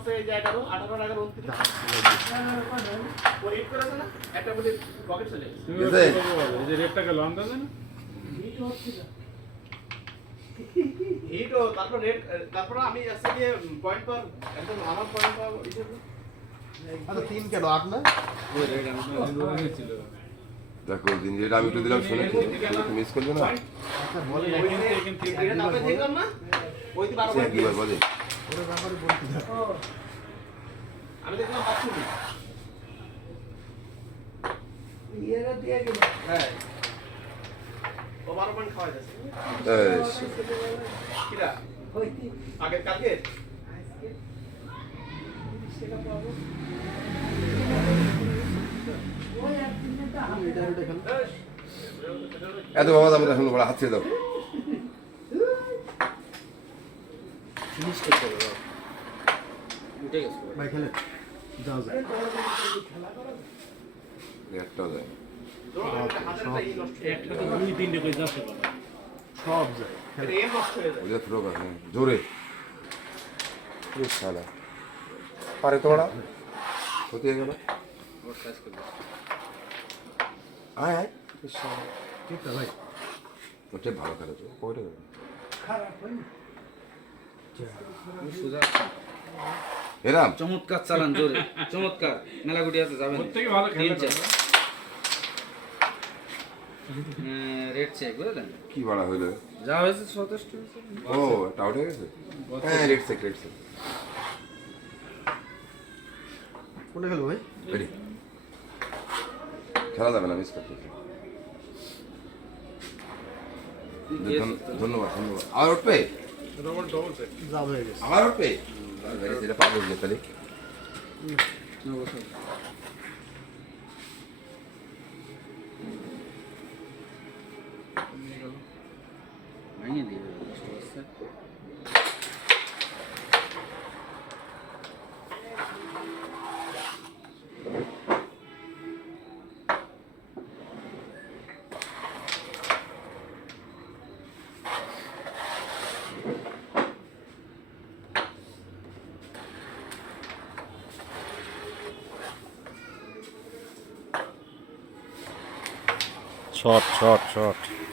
আছে এই যে 11 18 11 29 ওই হিট করে আছে না একটা বলি পকেট চলে এই যে রেটটা গেল আন্দাজে না হিটও তারপর রেট তারপর আমি আসছে যে পয়েন্ট পার একদম আমার পয়েন্ট পার হিসেবে আচ্ছা 3 কেন 8 না ওই রেট আমি ছিল দেখো দিন যেটা আমি একটু দিলাম শুনে মিস করছো না আচ্ছা বলে ওই যে এটা আপনি দেখলাম না ওই তো 12 পয়েন্ট একবার বলে ওরে ব্যাপারে বলতে দাও আমি দেখলাম বাথরুমে ইয়েরা দিয়ে গেল হ্যাঁ ও 12 পয়েন্ট খাওয়া যাচ্ছে কিরা হইতি আগে কালকে আজকে সেটা পাবো ওই আর তিনটা হাতে এটা দেখেন এত বাবা দাম এখন বড় হাত ছেড়ে দাও ফিনিশ করতে হবে উঠে গেছে ভাই খেলে যাও যাও খেলা করা একটাও যায় একটা তো দুই তিনটে করে যাচ্ছে বাবা সব যায় খেলে ওইটা থ্রো কর হ্যাঁ জোরে শালা পারে তো বড়া হতে গেল ওর কাজ করবে আয় আয় শালা ঠিক আছে ভাই ওটা ভালো খেলে তো কয়টা গেল খারাপ হয়নি সুজা এরাম চমৎকার চালান জোরে চমৎকার মেলা গুটি আছে যাবেন প্রত্যেকে ভালো খেলে রেড চেক বুঝলেন কি বড়া হইলো যা হয়েছে যথেষ্ট হয়েছে ও এটা আউট হয়ে গেছে হ্যাঁ রেড সেক কোনটা খেলো ভাই রেডি খেলা যাবে না মিস করতেছি ধন্যবাদ ধন্যবাদ আর উঠবে যা হয়ে গেছে আমার উঠবে যেটা পাবো যে তাহলে ভেঙে দিয়ে কষ্ট হচ্ছে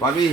পাবি